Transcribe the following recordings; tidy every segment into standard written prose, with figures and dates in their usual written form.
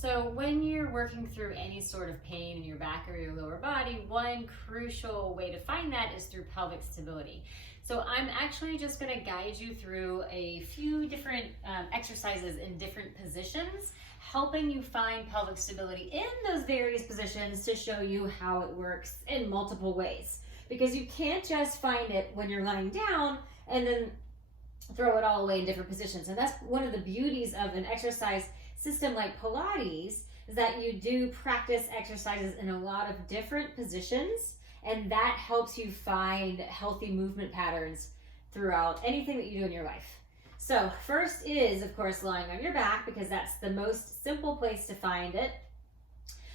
So when you're working through any sort of pain in your back or your lower body, one crucial way to find that is through pelvic stability. So I'm actually just going to guide you through a few different exercises in different positions, helping you find pelvic stability in those various positions to show you how it works in multiple ways. Because you can't just find it when you're lying down and then throw it all away in different positions. And that's one of the beauties of an exercise system like Pilates, is that you do practice exercises in a lot of different positions, and that helps you find healthy movement patterns throughout anything that you do in your life. So first is, of course, lying on your back, because that's the most simple place to find it.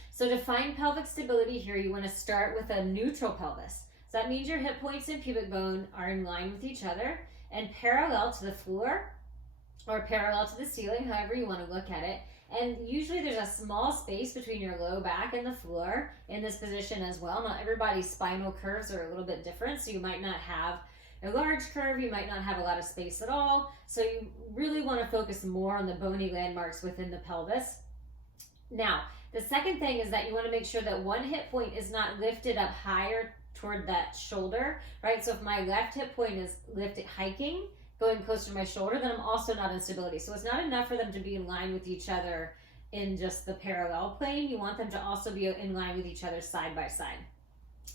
So to find pelvic stability here, you want to start with a neutral pelvis. So that means your hip points and pubic bone are in line with each other and parallel to the floor or parallel to the ceiling, however you want to look at it. And usually there's a small space between your low back and the floor in this position as well. Not everybody's spinal curves are a little bit different, so you might not have a large curve, you might not have a lot of space at all. So you really want to focus more on the bony landmarks within the pelvis. Now, the second thing is that you want to make sure that one hip point is not lifted up higher toward that shoulder, right? So if my left hip point is lifted hiking, going closer to my shoulder, then I'm also not in stability. So it's not enough for them to be in line with each other in just the parallel plane. You want them to also be in line with each other side by side.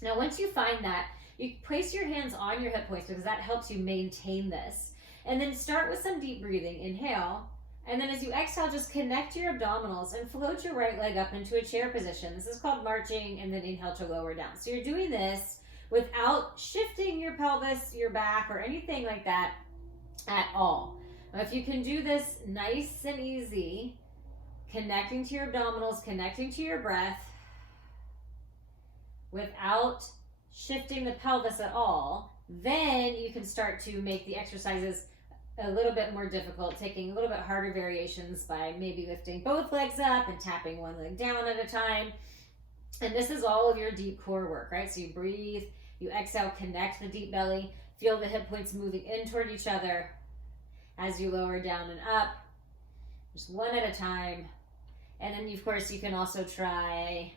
Now, once you find that, you place your hands on your hip points, because that helps you maintain this. And then start with some deep breathing. Inhale. And then as you exhale, just connect your abdominals and float your right leg up into a chair position. This is called marching, and then inhale to lower down. So you're doing this without shifting your pelvis, your back, or anything like that at all. Now, if you can do this nice and easy, connecting to your abdominals, connecting to your breath, without shifting the pelvis at all, then you can start to make the exercises a little bit more difficult, taking a little bit harder variations by maybe lifting both legs up and tapping one leg down at a time. And this is all of your deep core work, right? So you breathe, you exhale, connect the deep belly, feel the hip points moving in toward each other as you lower down and up, just one at a time. And then, of course, you can also try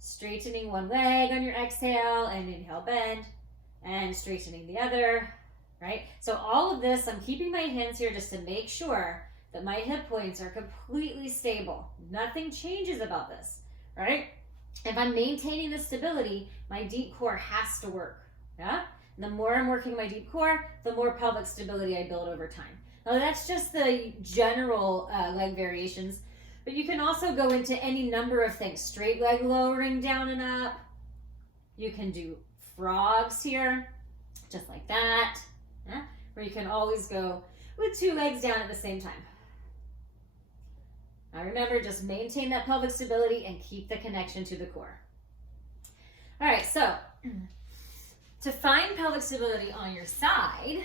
straightening one leg on your exhale and inhale, bend, and straightening the other, right? So all of this, I'm keeping my hands here just to make sure that my hip points are completely stable. Nothing changes about this, right? If I'm maintaining this stability, my deep core has to work, yeah? And the more I'm working my deep core, the more pelvic stability I build over time. Now that's just the general leg variations, but you can also go into any number of things. Straight leg lowering down and up. You can do frogs here, just like that, yeah? Where you can always go with two legs down at the same time. Now remember, just maintain that pelvic stability and keep the connection to the core. All right, so to find pelvic stability on your side,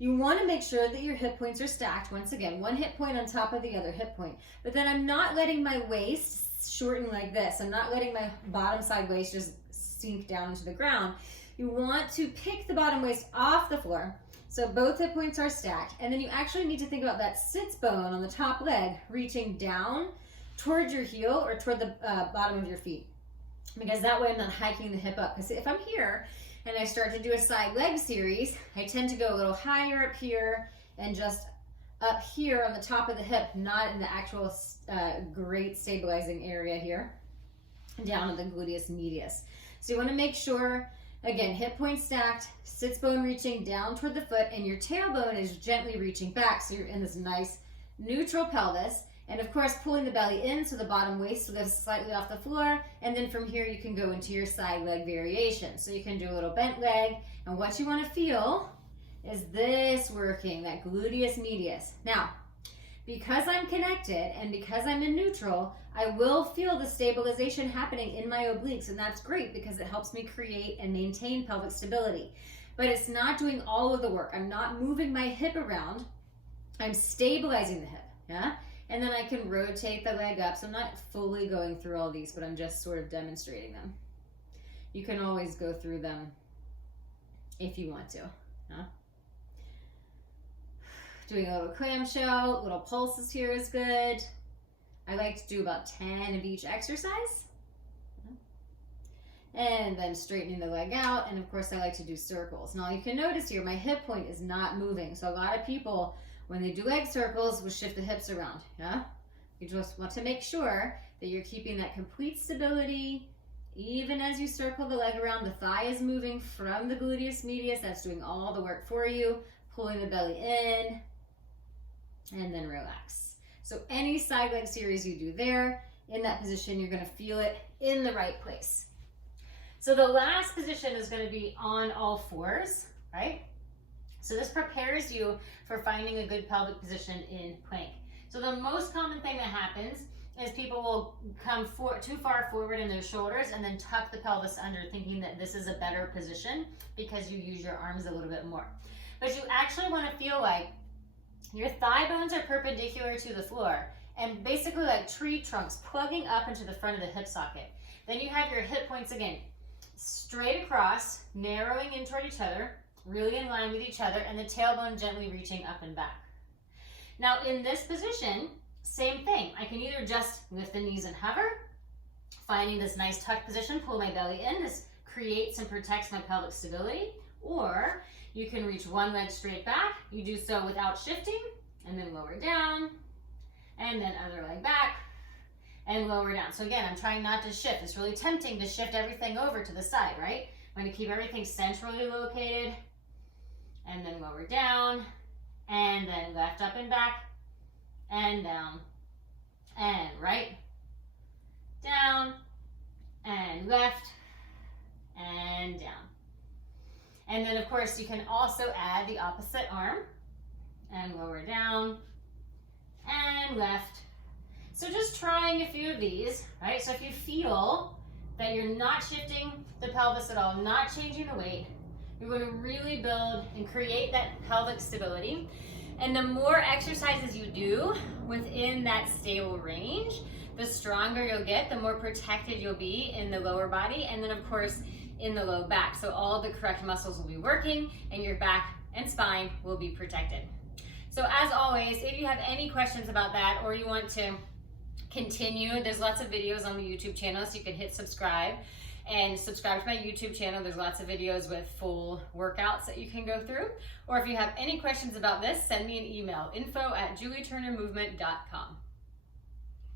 you want to make sure that your hip points are stacked. Once again, one hip point on top of the other hip point. But then I'm not letting my waist shorten like this. I'm not letting my bottom side waist just sink down into the ground. You want to pick the bottom waist off the floor. So both hip points are stacked. And then you actually need to think about that sits bone on the top leg reaching down towards your heel or toward the bottom of your feet. Because that way I'm not hiking the hip up. Because if I'm here and I start to do a side leg series, I tend to go a little higher up here and just up here on the top of the hip, not in the actual great stabilizing area here, down in the gluteus medius. So you want to make sure, again, hip points stacked, sits bone reaching down toward the foot, and your tailbone is gently reaching back, so you're in this nice neutral pelvis. And of course, pulling the belly in so the bottom waist lifts slightly off the floor. And then from here, you can go into your side leg variation. So you can do a little bent leg. And what you want to feel is this working, that gluteus medius. Now, because I'm connected and because I'm in neutral, I will feel the stabilization happening in my obliques. And that's great because it helps me create and maintain pelvic stability. But it's not doing all of the work. I'm not moving my hip around. I'm stabilizing the hip, yeah? And then I can rotate the leg up. So I'm not fully going through all these, but I'm just sort of demonstrating them. You can always go through them if you want to. Huh? Doing a little clamshell, little pulses here is good. I like to do about 10 of each exercise. And then straightening the leg out. And of course, I like to do circles. Now you can notice here, my hip point is not moving. So a lot of people, when they do leg circles, will shift the hips around. Yeah? You just want to make sure that you're keeping that complete stability. Even as you circle the leg around, the thigh is moving from the gluteus medius. That's doing all the work for you. Pulling the belly in. And then relax. So any side leg series you do there, in that position, you're going to feel it in the right place. So the last position is going to be on all fours, right? So this prepares you for finding a good pelvic position in plank. So the most common thing that happens is people will come too far forward in their shoulders and then tuck the pelvis under, thinking that this is a better position because you use your arms a little bit more. But you actually want to feel like your thigh bones are perpendicular to the floor and basically like tree trunks plugging up into the front of the hip socket. Then you have your hip points again, straight across, narrowing in toward each other, really in line with each other, and the tailbone gently reaching up and back. Now in this position, same thing. I can either just lift the knees and hover, finding this nice tuck position, pull my belly in. This creates and protects my pelvic stability. Or you can reach one leg straight back. You do so without shifting, and then lower down, and then other leg back, and lower down. So again, I'm trying not to shift. It's really tempting to shift everything over to the side, right? I'm going to keep everything centrally located, and then lower down, and then left up and back, and down, and right, down, and left, and down. And then of course you can also add the opposite arm, and lower down, and left. So just trying a few of these, right? So if you feel that you're not shifting the pelvis at all, not changing the weight, you're going to really build and create that pelvic stability. And the more exercises you do within that stable range, the stronger you'll get, the more protected you'll be in the lower body, and then of course in the low back. So all the correct muscles will be working and your back and spine will be protected. So as always, if you have any questions about that or you want to continue, there's lots of videos on the YouTube channel, so you can hit subscribe and subscribe to my YouTube channel. There's lots of videos with full workouts that you can go through. Or if you have any questions about this, send me an email, info@julieturnermovement.com.